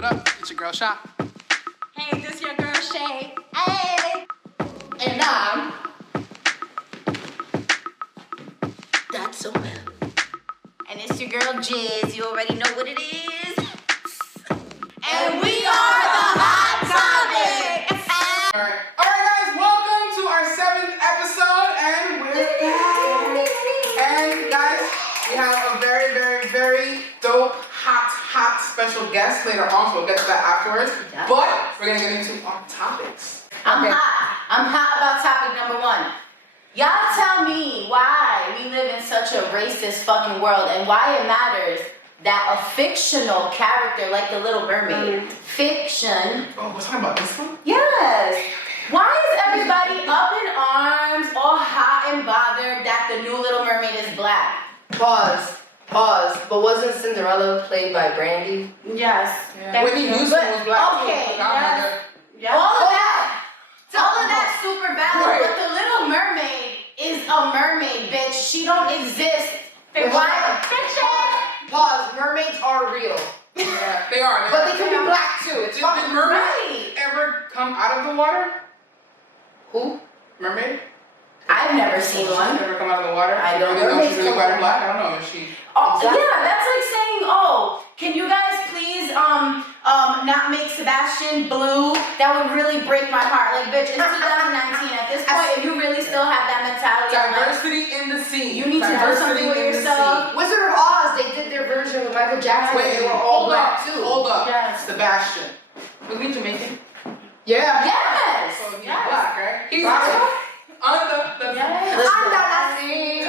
What up? It's your girl Shop. Hey, this your girl Shay. Hey! And I'm... That's so bad. And it's your girl Jiz. You already know what it is. And we are the Hot Topics! Alright guys, welcome to our 7th episode, and we're back. And guys, we have a very dope, hot special guest later on, so we'll get to that afterwards. Yeah. But we're gonna get into our topics. I'm hot about topic number 1. Y'all tell me why we live in such a racist fucking world and why it matters that a fictional character like the Little Mermaid, fiction. Oh, we're talking about this one? Yes. Why is everybody up in arms, all hot and bothered that the new Little Mermaid is black? Pause. But wasn't Cinderella played by Brandy? Yes. Yeah. Whitney Houston was black. Okay, Too. yes. All of that super valid, Right. but the Little Mermaid is a mermaid, bitch. She don't exist. Why? Pause. Mermaids are real. Yeah, they are. But they can be black too. It's Did fine. mermaids ever come out of the water? Who? Mermaid? I've never seen She's one. never come out of the water? I don't know. know. She's really white and black? I don't know. Is she? Oh, Exactly. yeah, that's like saying, oh, can you guys please not make Sebastian blue? That would really break my heart. Like, bitch, it's 2019. At this point, if you really still have that mentality, I'm like, Diversity in the scene. you need to do something with yourself. Wizard of Oz, they did their version with Michael Jackson. Wait, they were all hold black up, too. hold up. Yes. Sebastian. Was he Jamaican? Yeah. Yes. So he's Yes. black, right? He's black. Under the Yes. Under the sea.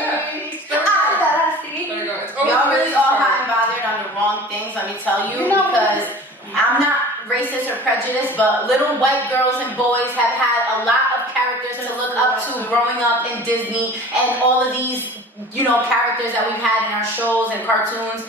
Under the sea. There you go. It's Y'all really overrated. all hot and bothered on the wrong things, let me tell you, because I'm not racist or prejudiced, but little white girls and boys have had a lot of characters to look up to growing up in Disney and all of these, characters that we've had in our shows and cartoons.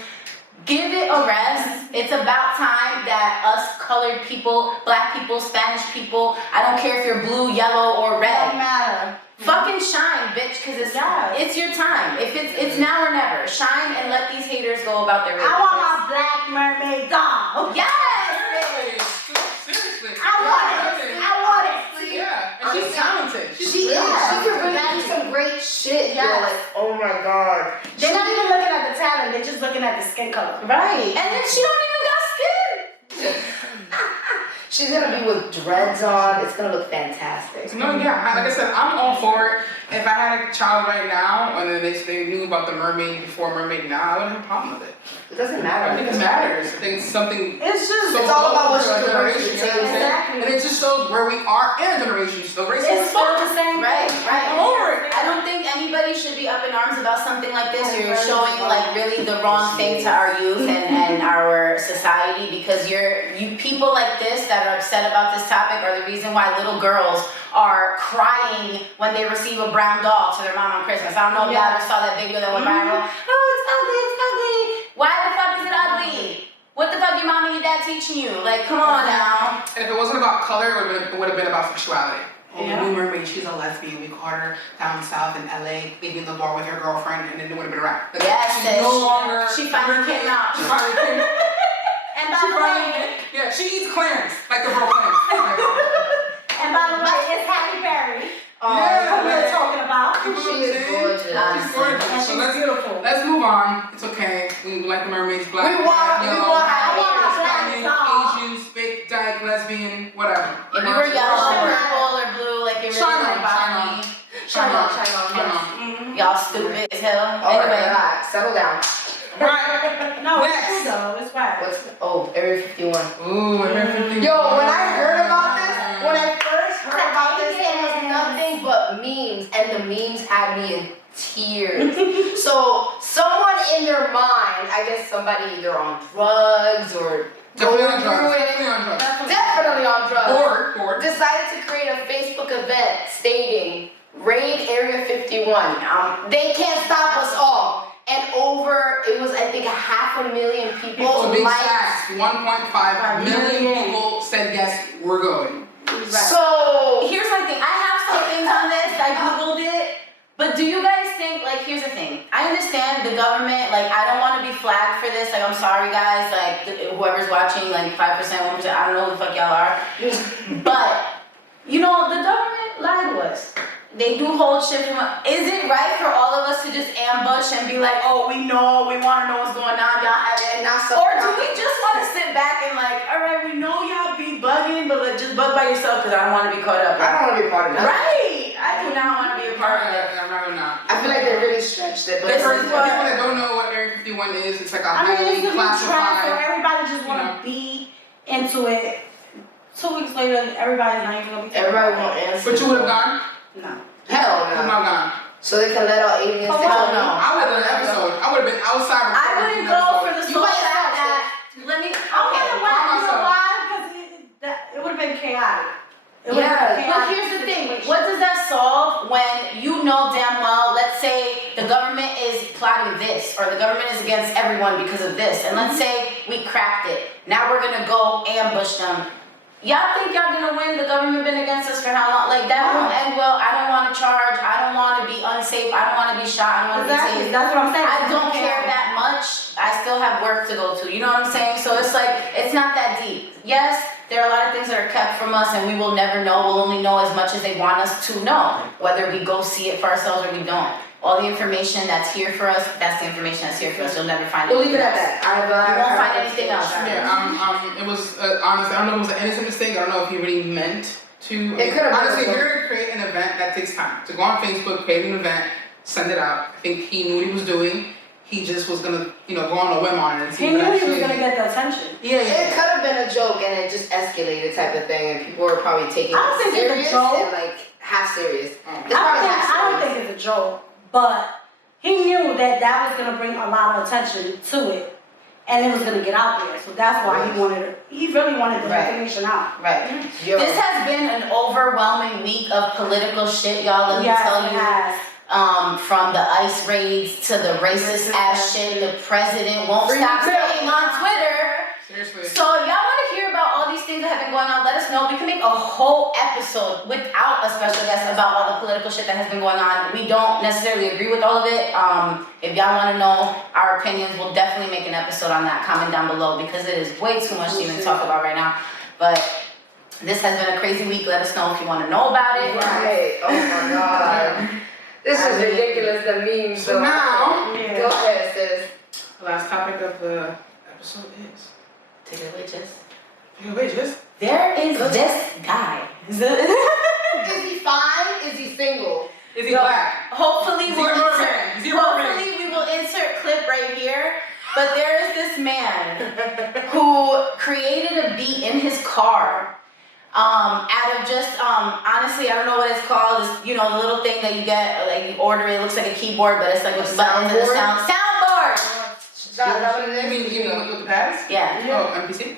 Give it a rest. It's about time that us colored people, black people, Spanish people, I don't care if you're blue, yellow, or red. Don't matter. Fucking shine, bitch, because it's your time. If it's now or never. Shine and let these haters go about their I want business. my black mermaid doll. Yes! Really? Seriously. I want it. Yeah. And she's talented. She really is. She can really talented. do some great shit. Yes. You're like, oh my god. They're not even looking at the talent. They're just looking at the skin color. Right. And then she don't even got skin. She's gonna be with dreads on. It's gonna look fantastic. No, yeah, like I said, I'm all for it. If I had a child right now, and then they knew about the mermaid before mermaid now, I wouldn't have a problem with it. It doesn't I matter. think it matters. I think it's something. It's just, So It's all about what close to she our can bring to generation, the you know what I'm saying? Exactly. And it just shows where we are in a generation. So racist. it's both the same Right, thing. right. I'm over it. I don't think anybody should be up in arms about something like this. You're showing like really the wrong thing to our youth and our society, because you people like this that are upset about this topic are the reason why little girls are crying when they receive a brown doll to their mom on Christmas. I don't know if y'all ever saw that video that went viral. Oh, it's ugly. Why the fuck is it ugly? What the fuck your mom and your dad teaching you? Like, come on now. And if it wasn't about color, it would have been about sexuality. Oh, Yeah. the new mermaid, she's a lesbian. We caught her down south in LA, leaving the bar with her girlfriend, and then it would have been a wrap. Like, Yes, she's sis. no longer. She finally came out. She finally came. And by the way, Yeah, she eats clams, like the real clams. it's Halle Bailey. Yeah. Who we're talking about. You know what She I'm is saying? gorgeous. She's gorgeous. And So she's beautiful. let's move on. It's okay. We like the mermaids, black, We want yellow, Halle Hispanic, Bailey. Asian, fake, dyke, lesbian, whatever. If you were yellow, Shine on. purple, or blue, like you're really Shine on, gonna bother me. Shine on. Mm-hmm. Y'all stupid as hell. Alright, Anyway, relax. Settle down. Right. No, it's Next. true though. It's right. Area 51. Ooh, American. Yo, when I heard about this, when I first heard about this, it was nothing but memes, and the memes had me in tears. So, someone in their mind, I guess somebody either on drugs or Definitely on going through drugs. it, Definitely on drugs. definitely on drugs, Bored. decided to create a Facebook event stating, Raid Area 51. They can't stop us all. And it was I think 500,000 people So big liked. facts. 1.5 million people said yes, we're going. So here's my thing. I have some things on this. I googled it, but But do you guys think, like, here's the thing. I understand the government, like, I don't want to be flagged for this. Like, I'm sorry, guys. Like, whoever's watching, like, 5%, 1%, I don't know who the fuck y'all are. But, you know, the government lied to us. They do hold shit from us. Is it right for all of us to just ambush and be like, oh, we know, we want to know what's going on, y'all have it, and not so. Or do we just want to sit back and like, all right, we know y'all be bugging, but like, just bug by yourself because I don't want to be caught up. I don't want to be a part of that. Right. I do not want to be a part of it. I'm rather not. I feel like they're really stretched it. But This For is people what- that don't know what Area 51 is, it's like a I mean, highly it's gonna be trash, so classified. everybody just want to be into it. 2 weeks later, everybody's not even gonna be. everybody won't answer. But you would have gone? No. Hell Who no. not gone? So they can let all aliens. Oh, take hell over. no. I would have done an episode. I would have been outside. I wouldn't go for the You sole might fact have that. Let me. I wonder Okay. why. You know myself. why? Because it would have been chaotic. It would've Yeah, been a but chaotic here's the thing. situation. What does that solve when you know damn well, let's say the government is plotting this, or the government is against everyone because of this, and let's say we cracked it. Now we're gonna go ambush them. Y'all think y'all gonna win? The government been against us for how long? Like, that won't end well. I don't want to charge. I don't want to be unsafe. I don't want to be shot. I don't want to be Exactly. tased. That's what I'm saying. I don't care that much. I still have work to go to. You know what I'm saying? So it's like, it's not that deep. Yes, there are a lot of things that are kept from us and we will never know. We'll only know as much as they want us to know. Whether we go see it for ourselves or we don't. All the information that's here for us, that's the information that's here for us. You'll never find it. We'll leave it at that. You won't find anything else. Yeah, it was honestly, I don't know if it was an innocent mistake. I don't know if he really meant to. It could have been honestly, if a you're gonna create an event, that takes time. To go on Facebook, create an event, send it out. I think he knew what he was doing. He just was gonna, go on a whim on it and see He what knew he was actually. gonna get the attention. Yeah, It could have been a joke and it just escalated type of thing, and people were probably taking I don't it think it's a serious joke. and like half serious. Oh. It's probably half I don't serious. think it's a joke, but he knew that was gonna bring a lot of attention to it, and it was gonna get out there. So that's why he really wanted the Right. information out. Right. Yo. This has been an overwhelming week of political shit, y'all. Let me Yes, tell it you. has. From the ICE raids to the racist ass shit, the president won't Free stop Trump. saying on Twitter. Seriously. So y'all want to hear about all these things that have been going on? Let us know. We can make a whole episode without a special guest about all the political shit that has been going on. We don't necessarily agree with all of it. If y'all want to know our opinions, we'll definitely make an episode on that. Comment down below because it is way too much to even talk about right now. But this has been a crazy week. Let us know if you want to know about it. Right. Oh my god. This is ridiculous, the memes. So now, Yeah. Go ahead, sis. the last topic of the episode is. Take it away, Jess. Wait, just. There is this guy. Is he fine? Is he single? Is he black? Hopefully Is he we'll a mermaid? insert. Is he a mermaid? Hopefully we will insert clip right here. But there is this man who created a beat in his car. Out of just honestly, I don't know what it's called. It's, the little thing that you get, like you order it. It looks like a keyboard, but it's like with buttons and a soundboard. Is that what it You is? mean with the pads? Yeah. Oh, MPC.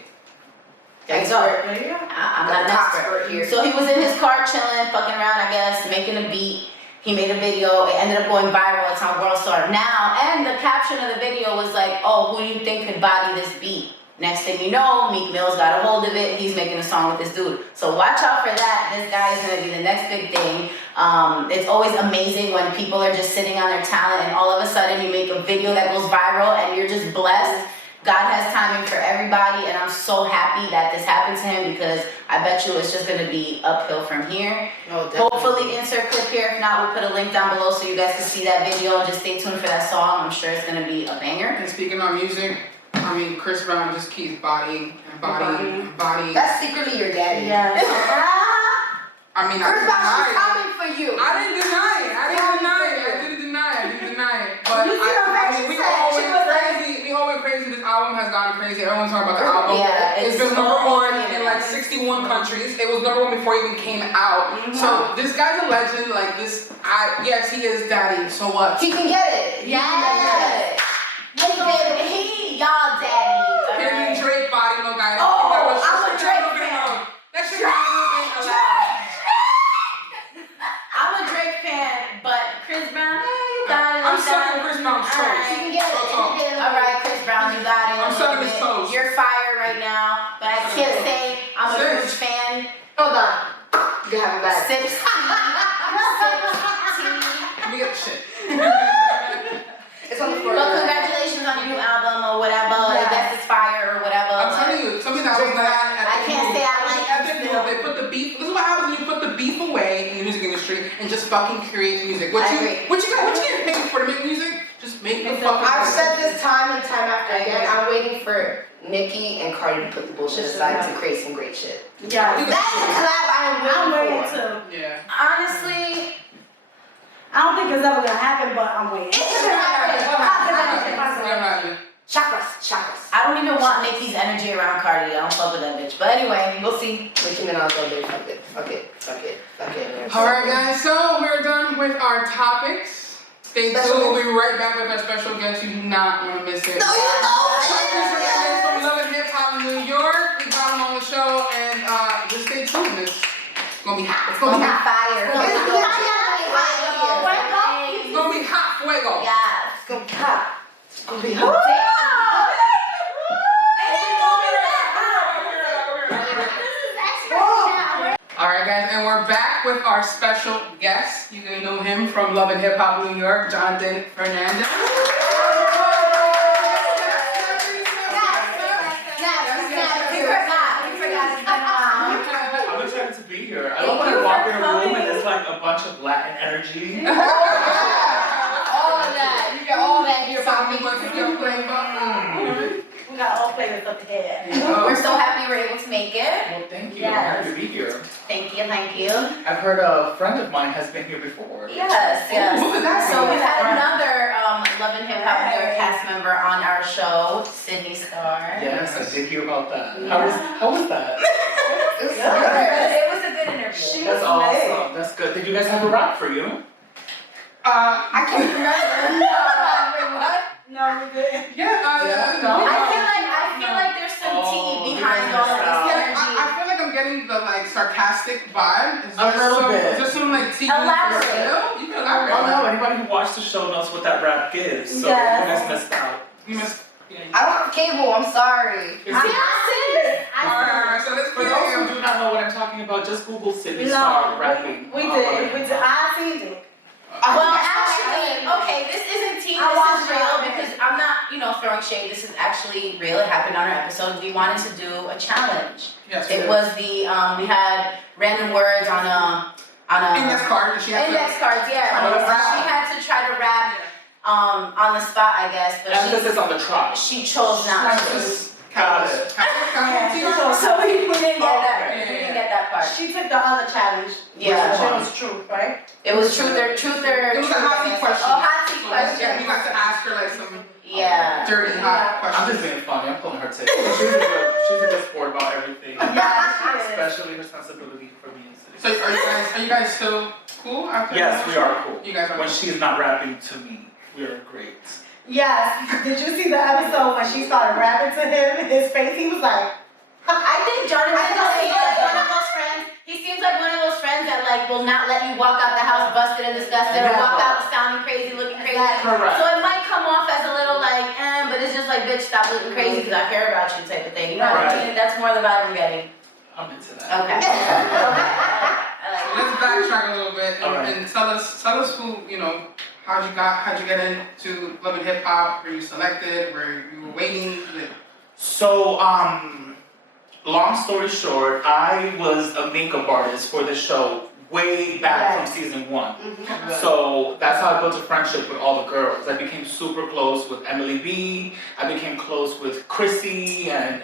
There you go. There you go. I'm not an Cox expert. right here. So he was in his car chilling, fucking around, I guess, making a beat. He made a video. It ended up going viral. It's on World Star now. And the caption of the video was like, "Oh, who do you think could body this beat?" Next thing you know, Meek Mill's got a hold of it. He's making a song with this dude. So watch out for that. This guy is gonna be the next big thing. It's always amazing when people are just sitting on their talent and all of a sudden you make a video that goes viral and you're just blessed. God has timing for everybody, and I'm so happy that this happened to him because I bet you it's just gonna be uphill from here. No, definitely. Hopefully insert clip here. If not, we'll put a link down below so you guys can see that video. Just stay tuned for that song. I'm sure it's gonna be a banger. And speaking of music, Chris Brown just keeps bodying and bodying and bodying. That's secretly your daddy. Yeah. I mean, I Chris didn't Brown, deny she's it. coming for you. I didn't deny it. I didn't deny it. But You see her face? we She all said- went crazy. We all went crazy. This album has gone crazy. Everyone's talking about the album. Yeah, it's it's been number so one in good. like 61 countries. It was number one before it even came out. So this guy's a legend. Like this, yes, he is daddy. So what? He can get it. Yes. He y'all daddy. Him and Drake body, no guy. Oh, That was- I'm a Drake fan. That should be allowed. I'm a Drake fan, but Chris Brown, I'm sucking Chris Brown's toes. He can get it. He can get it. All right, Chris Brown, you got it. I'm sucking his toes. You're fire right now, but I can't say I'm a huge fan. Hold on. You can have it back. 6 Let me get the shit. I was mad at I can't say I like at them the still. They put the beef. This is what happens when you put the beef away in the music industry and just fucking create music. What you getting paid for to make music? Just make the fucking I've music. said this time and time after again. I'm waiting for Nicki and Cardi to put the bullshit aside to create some great shit. Yeah. That's the collab I'm I'm waiting waiting for. too. Yeah. Honestly, I don't think it's ever gonna happen, but I'm waiting. Chakras. I don't even want Nicki's energy around Cardi. I don't fuck with that bitch. But anyway, we'll see. Nicki Minaj, fuck it. Alright guys, so we're done with our topics. Stay tuned, we'll be right back with our special guest. You do not want to miss it. Jonathon Fernandez from Love and Hip Hop in New York. We got him on the show and just stay tuned. It's gonna be hot. It's gonna be hot. Fire. It's gonna be hot fuego. Yes. It's gonna be hot. It's gonna be hot. Alright guys, and we're back with our special guest. You gonna know him from Love and Hip Hop New York, Jonathon Fernandez. I'm excited to be here. I love when I walk in a room and it's like a bunch of Latin energy. All of that. You got all that here about me. We got all flavors up here. We're so happy you were able to make it. Well, thank you. I'm happy to be here. Thank you. I've heard a friend of mine has been here before. Yes. Who is that? So we've had another Love and Hip Hop New York cast member on our show, Sydney Starr. Yes, I did hear about that. How was that? It was a good interview. That's awesome. That's good. Did you guys have a rap for you? I can't remember. No, we didn't. I feel like there's some tea behind all of this energy. I feel like I'm getting the like sarcastic vibe. Is A little bit. Is there some like tea? Elaborate. You can elaborate. Oh no, anybody who watched the show knows what that rap gives. So Yes. you guys missed out. You missed. I don't have cable. I'm sorry. Alright, so let's For put those who do not know what I'm talking about, just Google Sydney No, Starr rapping. we did. I seen it. Well, actually, okay, this isn't tea, I this watched is real it. because I'm not, throwing shade. This is actually real. It happened on our episode. We wanted to do a challenge. Yes. It was we had random words on a Index card. She has index cards, yeah. Try to rap. She had to try to rap on the spot, I guess, but Emphasis on the try. she chose not to. Got it. So we didn't get that. Okay. We didn't get that part. She took the other challenge. Yeah. Which was truth, right? It was truth or It was a hot seat question. Oh, hot seat So question. you got to ask her like some Yeah. dirty hot I'm questions. just being funny. I'm pulling her tail. She's a good sport about everything, especially her sensibility for music. So are you guys still cool after? Yes, we are cool. You guys are. When she's not rapping to me, we are great. Yes. Did you see the episode when she started rapping to him? His face, he was like, I think Jonathon seems like one of those friends. He seems like one of those friends that like will not let you walk out the house busted and disgusted or walk out sounding crazy, looking crazy. Correct. So it might come off as a little like, but it's just like, bitch, stop looking crazy because I care about you type of thing. You know what I mean? That's more the vibe I'm getting. I'm into that. Okay. I like it. Let's backtrack a little bit and, Alright. and tell us who how'd you get into Love and Hip Hop? Were you selected? Were you were waiting? So, long story short, I was a makeup artist for the show way back from season 1. So that's how I built a friendship with all the girls. I became super close with Emily B. I became close with Chrissy and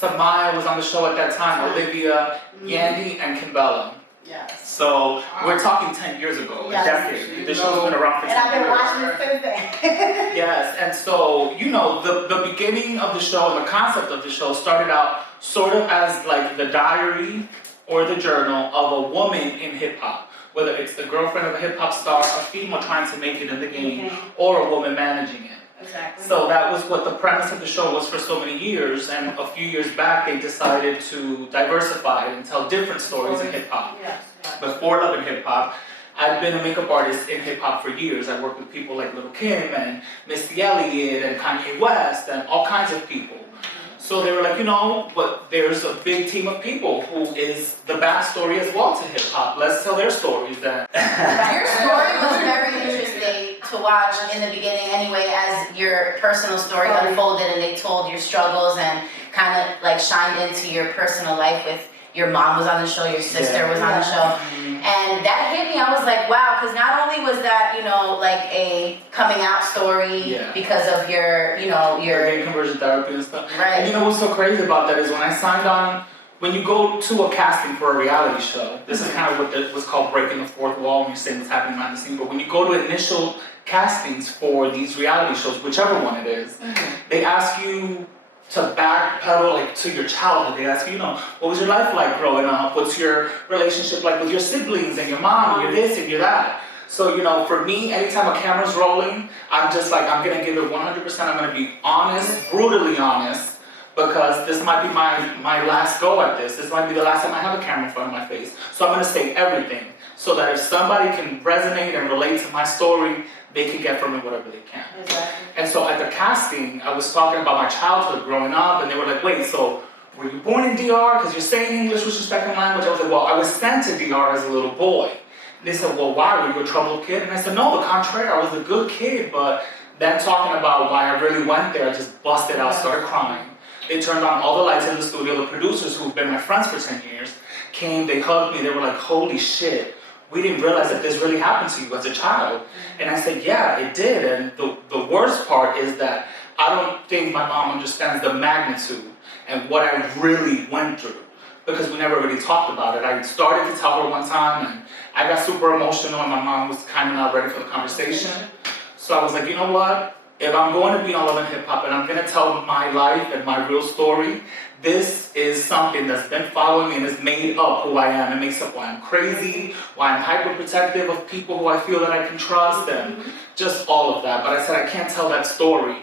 Samaya was on the show at that time, Olivia, Yandy, and Kimbella. yes. So we're talking 10 years ago, a decade. The show's been around for 10 years. And I've been watching it since then. Yes, and so, the beginning of the show and the concept of the show started out sort of as like the diary or the journal of a woman in hip hop. Whether it's the girlfriend of a hip hop star, a female trying to make it in the game, or a woman managing it. Exactly. So that was what the premise of the show was for so many years, and a few years back they decided to diversify and tell different stories in hip hop. Yes. Yes. Before Love and Hip Hop, I've been a makeup artist in hip hop for years. I worked with people like Lil' Kim and Missy Elliott and Kanye West and all kinds of people. So they were like, but there's a big team of people who is the backstory as well to hip hop. Let's tell their stories then. Your story was very interesting to watch in the beginning anyway, as your personal story unfolded and they told your struggles and kind of like shined into your personal life with your mom was on the show, your sister was on the show. And that hit me. I was like, wow, because not only was that, you know, like a coming out story because of your, you know, your conversion therapy and stuff. Right. And you know what's so crazy about that is when I signed on, when you go to a casting for a reality show, this is kind of what was called breaking the fourth wall when you're saying what's happening behind the scenes. But when you go to initial castings for these reality shows, whichever one it is, they ask you to backpedal like to your childhood. They ask you, you know, what was your life like growing up? What's your relationship like with your siblings and your mom and your this and your that? So, you know, for me, anytime a camera's rolling, I'm just like, I'm gonna give it 100%. I'm gonna be honest, brutally honest, because this might be my last go at this. This might be the last time I have a camera in front of my face. So I'm gonna say everything so that if somebody can resonate and relate to my story, they can get from it whatever they can. Exactly. And so at the casting, I was talking about my childhood growing up, and they were like, wait, so were you born in DR? Because you're saying English with respecting language. I was like, well, I was sent to DR as a little boy. And they said, well, why? Were you a troubled kid? And I said, no, the contrary, I was a good kid. But then talking about why I really went there, I just busted out, started crying. They turned on all the lights in the studio. The producers, who've been my friends for 10 years, came, they hugged me. They were like, holy shit. We didn't realize that this really happened to you as a child. And I said, yeah, it did. And the worst part is that I don't think my mom understands the magnitude and what I really went through, because we never really talked about it. I started to tell her one time, and I got super emotional, and my mom was kind of not ready for the conversation. So I was like, you know what? If I'm going to be on Love and Hip Hop and I'm going to tell my life and my real story, this is something that's been following me and has made up who I am. It makes up why I'm crazy, why I'm hyper-protective of people who I feel that I can trust, and just all of that. But I said I can't tell that story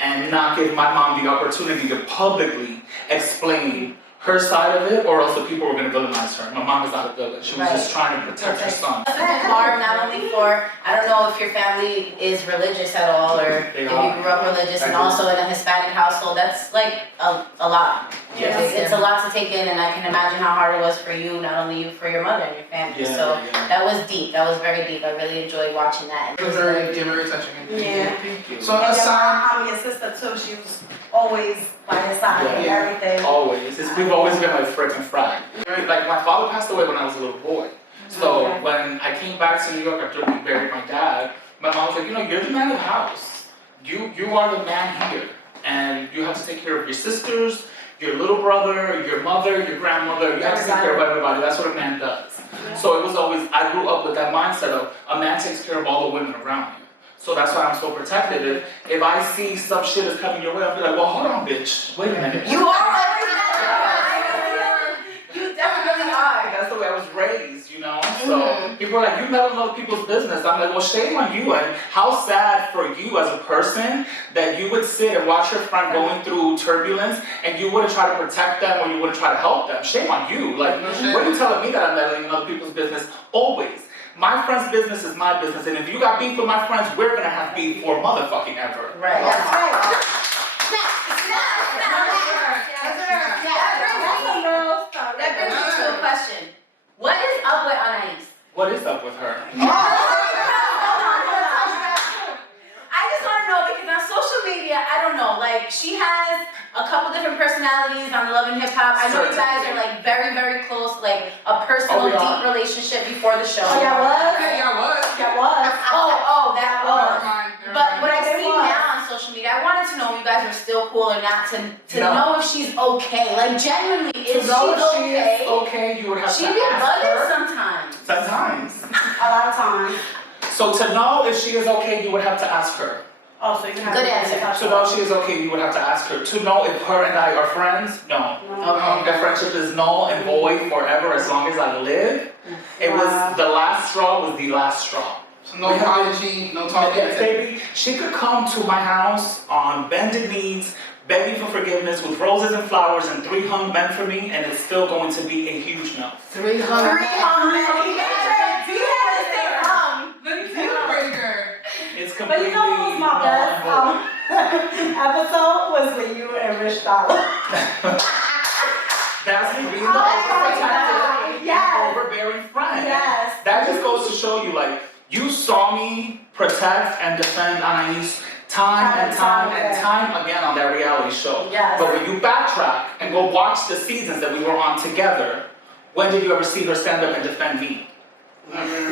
and not give my mom the opportunity to publicly explain her side of it, or else the people were going to villainize her. My mom is not a villain. She was just trying to protect her son. It's hard, not only for, I don't know if your family is religious at all, or if you grew up religious, and also in a Hispanic household. That's like a lot. Yes. It's a lot to take in, and I can imagine how hard it was for you, not only you, for your mother and your family. So that was deep. That was very deep. I really enjoyed watching that. It was very touching. Yeah. Thank you. So And then aside, my mom, your sister too, she was always by his side and everything. Always. We've always been like freaking fried. Like, my father passed away when I was a little boy. So when I came back to New York after we buried my dad, my mom was like, you know, you're the man of the house. You are the man here. And you have to take care of your sisters, your little brother, your mother, your grandmother. You have to take care of everybody. That's what a man does. So it was always, I grew up with that mindset of a man takes care of all the women around him. So that's why I'm so protective. If I see some shit is coming your way, I'll be like, well, hold on, bitch. Wait a minute. You are always that. You definitely are. That's the way I was raised, you know? So people are like, you meddle in other people's business. I'm like, well, shame on you. And how sad for you as a person that you would sit and watch your friend going through turbulence and you wouldn't try to protect them or you wouldn't try to help them. Shame on you. Like, what are you telling me that I'm meddling in other people's business? Always. My friend's business is my business, and if you got beef with my friends, we're gonna have beef for motherfucking ever. Right. That's right. That brings me to a question. What is up with Anais? What is up with her? I just want to know, because on social media, I don't know, like, she has a couple different personalities on the Love and Hip Hop. I know you guys are like very, very close, like a personal, deep relationship before the show. Oh, yeah, was? yeah, what? That was. That was. But what I It see was. now on social media, I wanted to know if you guys are still cool or not, to No. know if she's okay. Like, genuinely, is To know she if she okay? is okay, you would have She to be ask bugging her. sometimes. Sometimes. A lot of times. So to know if she is okay, you would have to ask her. Oh, so you have Good to answer. To know if she is okay, you would have to ask her. To know if her and I are friends, no. That friendship is null and void forever as long as I live. It was the last straw was the last straw. So no apology, no talking. Yes, baby. She could come to my house on bended knees, begging for forgiveness with roses and flowers and 3 hung men for me, and it's still going to be a huge no. 300. It's But completely you know what was my best null and void. episode was with you and Rich Dollar. That's me being the Oh my overprotective, God, yes. overbearing friend. Yes. That just goes to show you, like, you saw me protect and defend Anais Time and time again on that reality show. Yes. But when you backtrack and go watch the seasons that we were on together, when did you ever see her stand up and defend me?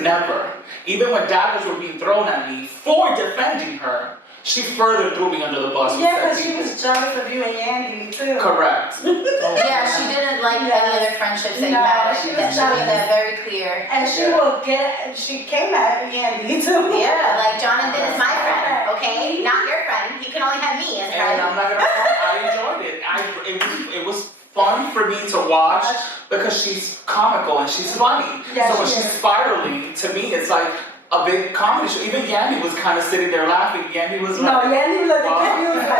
Never. Even when daggers were being thrown at me for defending her, she further threw me under the bus. Yeah, because she was jealous of you and Yandy too. Correct. Yeah, she didn't like any other friendships that you No, had. she was That she made jealous. that very clear. And she came at Yandy too. Yeah, like Jonathon is my friend, okay? Not your friend. He can only have me as a And friend. I'm not gonna front, I enjoyed it. It was fun for me to watch because she's comical and she's funny. Yeah, So when she she's is. spiraling, to me it's like a big comedy show. Even Yandy was kind of sitting there laughing. Yandy was No, like, Yandy looked at you like,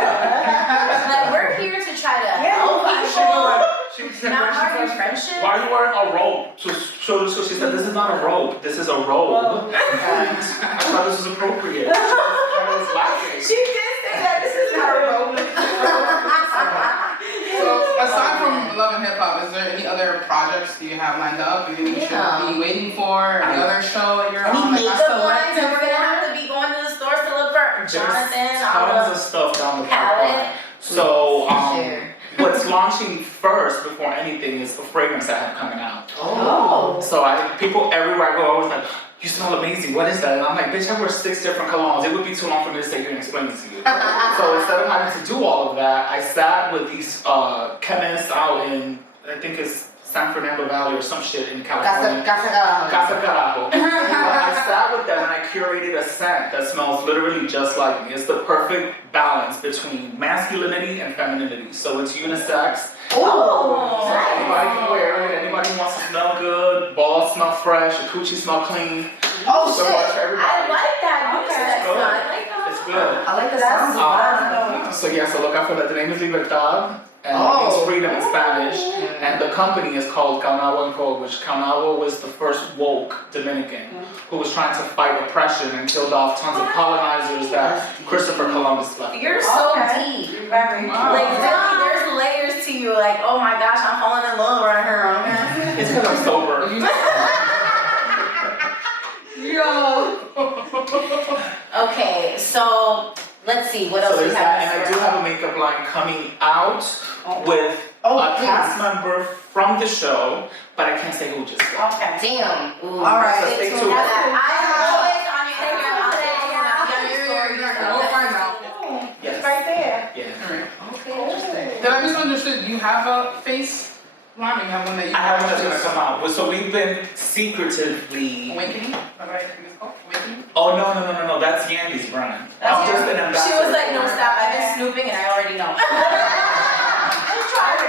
Like, we're here to try to Yeah, help she people, was like, she was not she argue said, friendship. why are you wearing a robe to show this? She said, this is not a robe, this is a robe. And I thought this was appropriate. I was laughing. She did say that. This is not a robe. So aside from Love and Hip Hop, is there any other projects do you have lined up? Anything we should be waiting for? Any other show that you're Any on? makeup lines that we're gonna have to be going to the stores to look for? Jonathon, There's all tons of the stuff down the palette. pipeline. So, Share. what's launching first before anything is a fragrance I have coming out. Oh. So people everywhere I go are always like, you smell amazing, what is that? And I'm like, bitch, I wear 6 different colognes. It would be too long for me to stay here and explain it to you. So instead of having to do all of that, I sat with these chemists out in, I think it's San Fernando Valley or some shit in California. Casa Carajo. I sat with them and I curated a scent that smells literally just like me. It's the perfect balance between masculinity and femininity. So it's unisex. Oh. So anybody can wear it. Anybody who wants to smell good, balls smell fresh, your coochie smell clean. Oh So much for I everybody. like that. Okay. Unisex one. I like that. It's good. I like the sounds. So yeah, so look out for that. The name is Libertad. And it means freedom in Spanish. And the company is called Caunagua & Co., which Caunagua was the first woke Dominican who was trying to fight oppression and killed off tons of colonizers that Christopher Columbus left. You're so Okay. deep. very Like really, there's layers to you. Like, oh my gosh, I'm falling in love right here. Okay. It's because I'm sober. Okay, so let's see what else So we there's have. that, and I do have a makeup line coming out with a cast member from the show, but I can't say who just yet. Okay. Damn. Ooh. All right. Stay Stay tuned tuned. for that. I am always on your Instagram. I'll stay tuned. I'll get your stories. We'll find out. Yes. Right there. Yeah. Alright. Okay, interesting. Did I misunderstood? Do you have a face line? You have one that you I have one that's gonna come out. So we've been secretively. Awakening? Is that right? I think it's called Awakening? Oh no! That's Yandy's brand. I'm just an ambassador. She was like, no, stop. I've been snooping and I already know.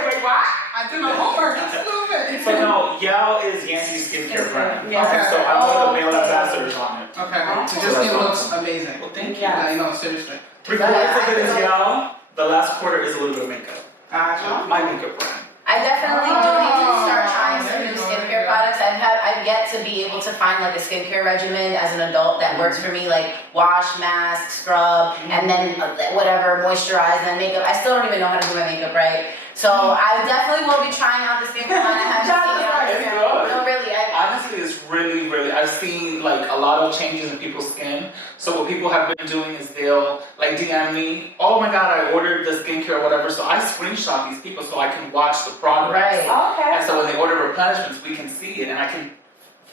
Wait, what? I did my homework. That's stupid. So no, Yao is Yandy's skincare brand. Yeah. Okay. So I'm one of the male ambassadors on it. Okay. It just looks amazing. Well, thank you. Yeah, you know, seriously. 3/4 of it is Yao. The last quarter is a little bit of makeup. Gotcha. My makeup brand. I definitely do need to start trying some new skincare products. I've yet to be able to find like a skincare regimen as an adult that works for me, like wash, mask, scrub, and then whatever, moisturize and makeup. I still don't even know how to do my makeup right. So I definitely will be trying out the skincare line. I haven't seen it on It's Instagram. good. No, really. Honestly, it's really, I've seen like a lot of changes in people's skin. So what people have been doing is they'll like DM me, oh my god, I ordered the skincare or whatever. So I screenshot these people so I can watch the progress. Right. Okay. And so when they order replenishments, we can see it and I can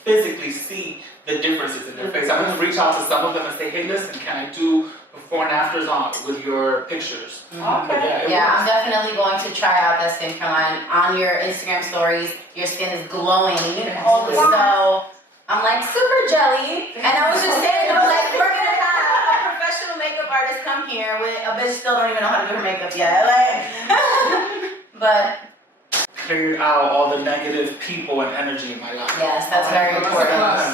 physically see the differences in their face. I'm gonna reach out to some of them and say, hey listen, can I do before and afters on with your pictures? But Okay. it Yeah, I'm works. definitely going to try out that skincare line. On your Instagram stories, your skin is glowing. So I'm like super jelly. And I was just saying, I was like, we're gonna have a professional makeup artist come here with a bitch still don't even know how to do her makeup yet. Like, but Cleared out all the negative people and energy in my life. yes, that's very important.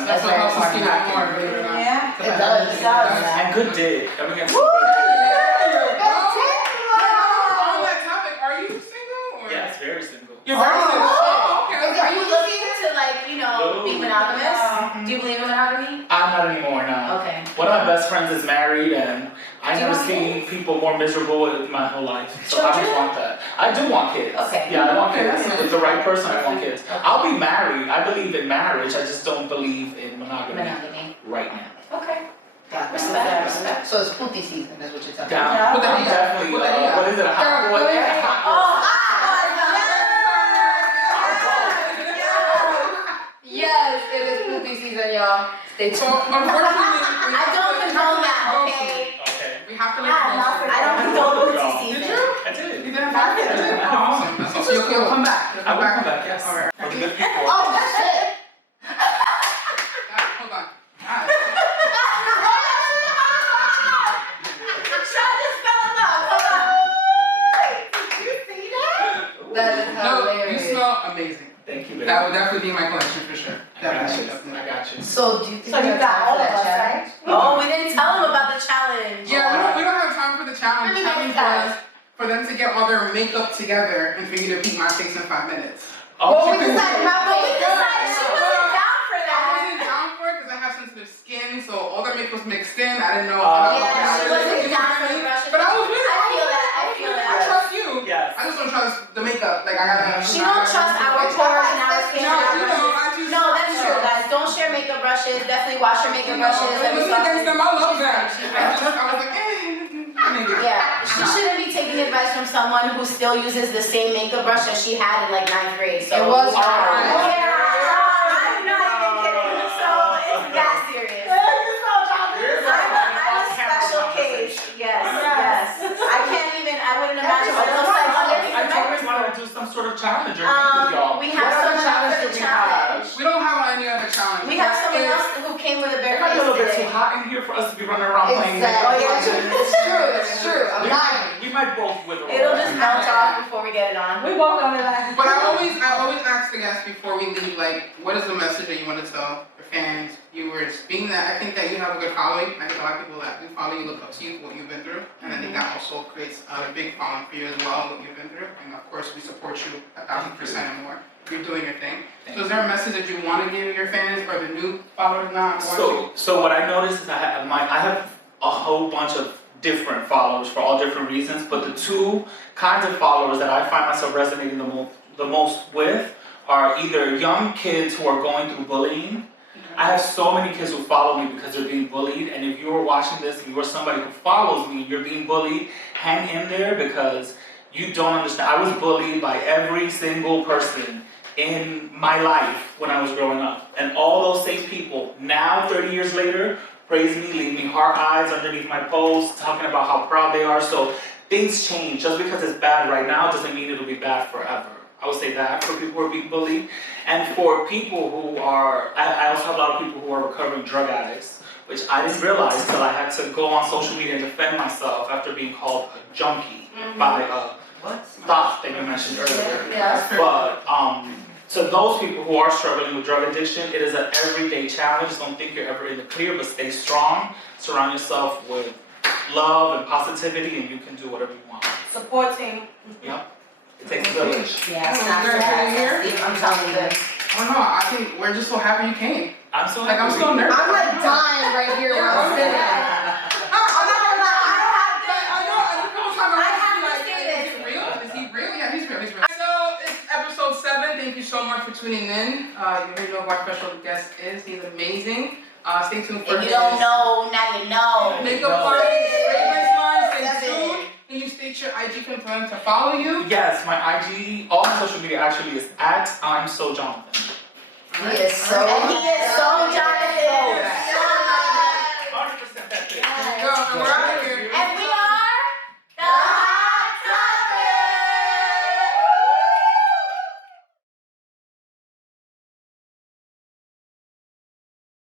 That's what very helps us keep important. it more, believe it or not. Yeah. It does. It does. And good dick. I mean, it's On good that topic, are you single? Or? dick. Yeah, it's very simple. You're very single. Oh, okay. Are you looking to like, be monogamous? Do you believe in monogamy? I'm not anymore now. Okay. One of my best friends is married, and I Do you never want seen people more miserable in my whole life. So I Children? don't want that. I do want kids. Okay. Yeah, I want Okay, kids. that's With the right person, I want kids. Okay. I'll be married. I believe in marriage. I just don't believe in monogamy Monogamy. right now. Okay. Gotcha. Respect. So it's puti season, is what you're telling me. Down. Put that in. Definitely. Put that in. What is it? A hot boy? Yeah, hot boy. Yes, it is puti season, y'all. Stay So tuned. unfortunately, I don't condone that, okay? Okay. we have to let Yeah, you not know. for I don't condone booty Did season. you? I did. You didn't have to? Oh, awesome. That's awesome. You'll come back. You'll I will come back, yes. All right. For the good people. Oh, shit. Hold on. Alright. That is No, you hilarious. smell amazing. Thank you, baby. That would definitely be my collection for sure. I got Definitely, you. definitely. I got you. So do you think So you we have got time all for of that us, challenge? right? Oh, we didn't tell them about the challenge. Yeah, we don't have time for the challenge. I mean, The challenge that's was for them to get all their makeup together and for you to beat my face in 5 minutes. Well, we Okay. decided not But we to. decided she wasn't down for I that. wasn't down for it because I have sensitive skin, so all their makeup was mixed in. I didn't know. Yeah, she wasn't down for the brushes. But I was with it. I feel that. I feel I that. trust you. Yes. I just don't trust the makeup. Like I gotta. She don't trust our pores and our skin. No, and our you know, brushes. I just. No, that's true, guys. Don't share makeup brushes. Definitely wash your makeup brushes. It wasn't against them. I love that. I was like, maybe. Yeah, she shouldn't be taking advice from someone who still uses the same makeup brush that she had in like 9th grade. So It was Yeah, hard. I'm not even kidding. So it's that serious. I'm a special case. Yes, yes. I wouldn't imagine what it looks like underneath I the always wanted microscope. to do some sort of challenge or with y'all. We have What other someone else challenge for do the we have? challenge. We don't have any other challenge. We have someone else who came with a bare It might be a face little bit too today. hot in here for us to be running around playing. Exactly. Oh, yeah. It's true. It's true. I'm lying. We might both wither. It'll just melt off before we get it on. We both on it like. But I always ask the guests before we leave, like, what is the message that you want to tell your fans, viewers? Being that I think that you have a good following, I think a lot of people that we follow you look up to you, what you've been through, and I think that also creates a big following for you as well, what you've been through, and of course we support you 1,000% and more. You're doing your thing. So is there a message that you want to give your fans or the new followers now? So what I noticed is I have a whole bunch of different followers for all different reasons, but the two kinds of followers that I find myself resonating the most with are either young kids who are going through bullying. I have so many kids who follow me because they're being bullied, and if you're watching this and you're somebody who follows me and you're being bullied, hang in there because you don't understand. I was bullied by every single person in my life when I was growing up, and all those same people now 30 years later praise me, leave me heart eyes underneath my posts, talking about how proud they are. So things change. Just because it's bad right now doesn't mean it'll be bad forever. I would say that for people who are being bullied. And for people who are, I also have a lot of people who are recovering drug addicts, which I didn't realize till I had to go on social media and defend myself after being called a junkie by thought that you mentioned earlier. Yeah. But to those people who are struggling with drug addiction, it is an everyday challenge. Don't think you're ever in the clear, but stay strong. Surround yourself with love and positivity, and you can do whatever you want. Support team. Yep. It takes a village. Yeah, it's Oh, not you're bad. here? I'm telling you this. I don't know. I think we're just so happy you came. I'm so Like, I'm happy. so nervous. I'm like dying right here where I'm sitting. Is he real? Yeah, he's real. So it's episode 7. Thank you so much for tuning in. You already know who our special guest is. He's amazing. Stay tuned for If you don't know, now you know. makeup artist, fragrance line. Stay tuned. Can you state your IG confirm to follow you? Yes, my IG, all my social media actually is at I'm so Jonathon. He is so. And he is so Jonathan. 100% that thing. There you go. And we're out of